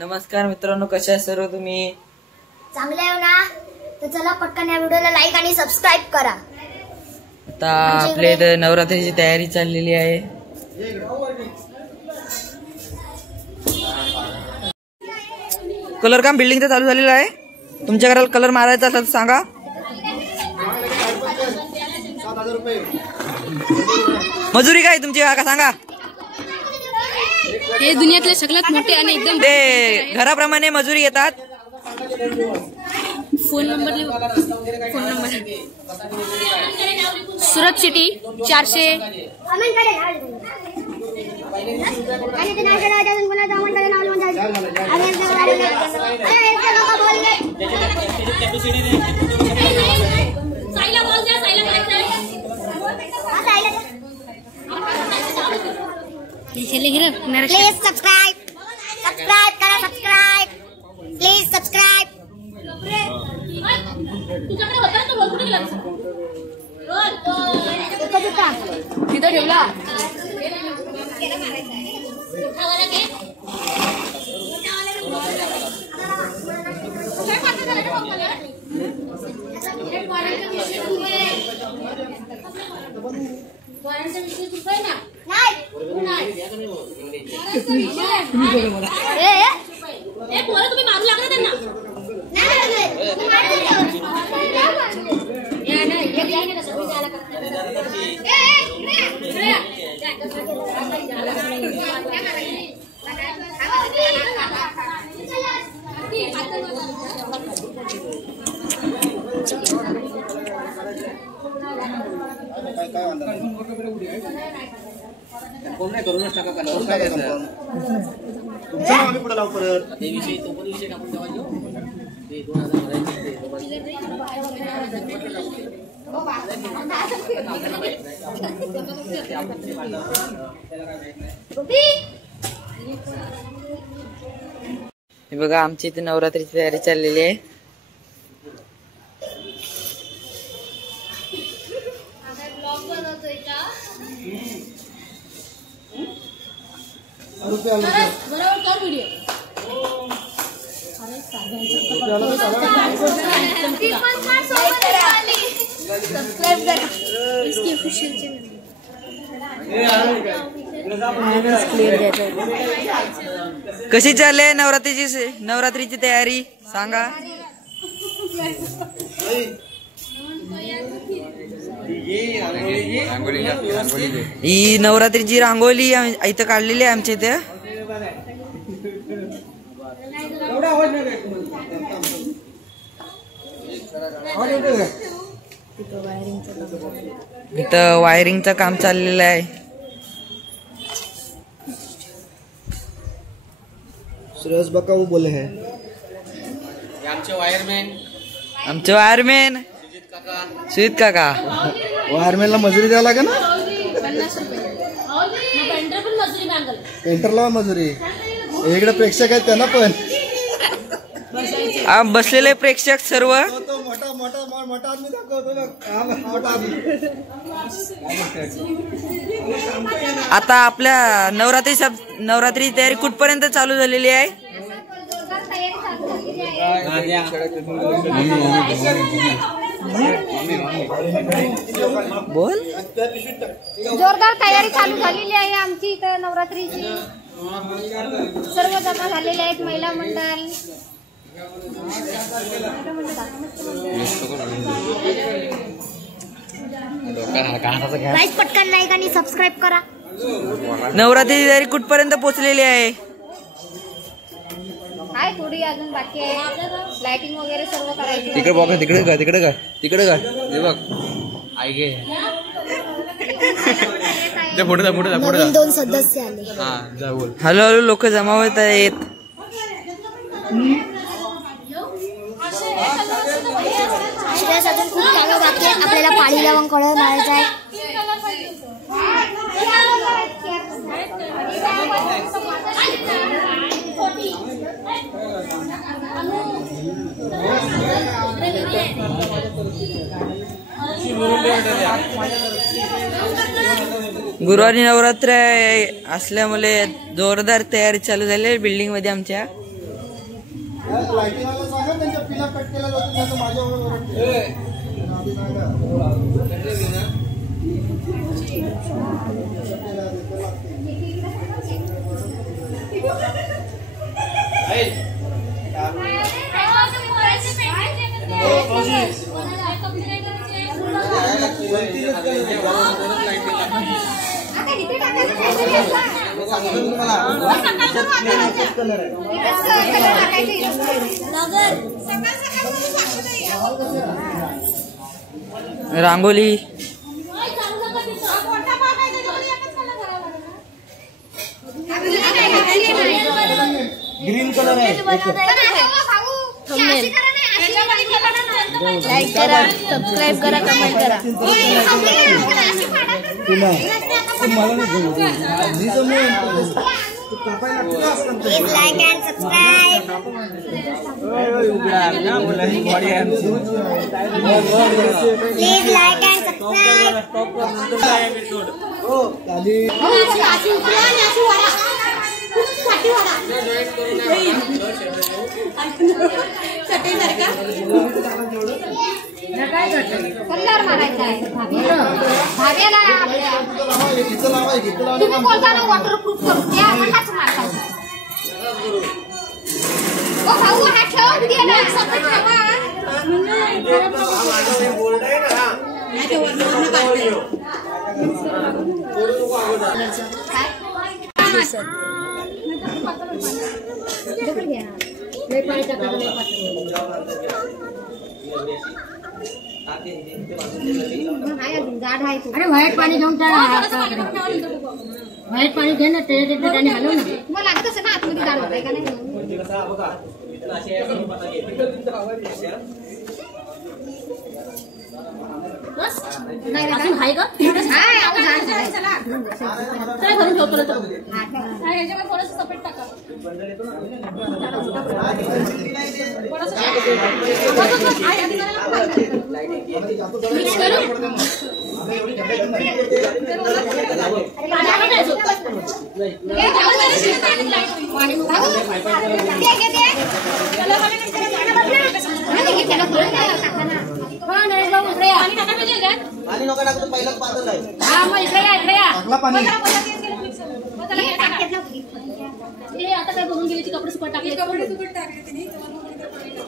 नमस्कार मित्रांनो, कशा आहे सर्व तुम्ही? चांगले आहे ना? तर चला पटकन या व्हिडिओला लाईक आणि सबस्क्राइब करा। आता आपल्या इथे नवरात्रीची तयारी चाललेली आहे। कलर काम बिल्डिंगचं चालू झालेलं आहे। तुमच्या घराला कलर मारायचा असेल तर सांगा। 7,000 रुपये मजुरी काय तुमची का सांगा। हे दुनियातले सगळ्यात मोठे आणि एकदम ते घराप्रमाणे मजुरी येतात। Phone number Surat city 400 please subscribe करा, सब्सक्राइब प्लीज सब्सक्राइब। तिथं ठेवला तुम्ही मारू लागला त्यांना। करूनच टाका का काय करायचं तुमचं आम्ही पुढे लावू परत ते विषय तो पण विषय टाकून ठेवायचो ते 2000 हे बघा, आमची इथे नवरात्रीची तयारी चाललेली आहे। कशी चालले नवरात्रीची तयारी सांगा। ही नवरात्रीची रांगोली इथं काढलेली आहे आमच्या इथे। इथं वायरिंगचं काम चाललेलं आहे। सुरेश बका वो बोले हैं आमचे वायरमॅन सुजित काका वायरमॅनला मजुरी द्यावं लागेल ना। 50 रुपये पेंटरला मजुरी। इकडे प्रेक्षक आहेत त्यांना पण बसलेले प्रेक्षक सर्व। तो मोठा आदमी दाखवतो बघ, मोठा आदमी। आता आपल्या नवरात्री तयारी कुठपर्यंत चालू झालेली आहे? बोल। जोरदार तयारी चालू झालेली आहे आमची इथं नवरात्रीची। सर्व जमा झालेले आहेत, महिला मंडळ। गाइस पटकन लाईक आणि सबस्क्राइब करा। नवरात्रीची तयारी कुठपर्यंत पोहोचलेली आहे? हाय, थोडी अजून बाकी आहे। लाइटिंग वगैरे सर्व करायची। तिकडे बघा, तिकडे का हे बघ आई गे ते फोटो दा 2 सदस्य आले। हा जा बोल। हळूहळू लोक जमा होत आहेत। अजून खूप कामं बाकी आहे। आपल्याला पाळी लावून कळण मारायचं आहे। गुरुवारी नवरात्र असल्यामुळे जोरदार तयारी चालू झाली आहे बिल्डिंग मध्ये आमच्या। लाईटिंगला सांगा त्यांच्या पिला कट केल्या जातील नाही तर माझ्यावर ओरडते. आधी सांगा. आता इथे टाकायचं काहीतरी असं. कलर टाकायचे रांगोली ग्रीन कलर आहे. लाईक करा, सबस्क्राईब करा, कमेंट करा. Please like and subscribe. Please like and subscribe. Colour मारायचा आहे भाव्याला. तुम्ही बोलता ना वॉटरप्रूफ करू द्या, हाच मारता. ओ भाऊ हा ठेव दे ना. सपरेट ठेवा. अरे व्हाईट पाणी घेऊन व्हाईट पाणी घे ना ते ठिकाणी हलव ना. मग लागत असं ना आतमध्ये जाड होतंय का नाही. अजून आहे का? हाय, अहो, झाड झाडायचं. काय घरून ठेवतो ना तो? ह्याच्यामध्ये थोडंसं सपरेट टाका. मिक्स करू. पाणी नका टाकू, पहिलाच पातळ आहे. हा मग इकडे या, इकडे या. टाकला पाणी. हे आता काय भरून गेली, कपडे सुकट टाकले.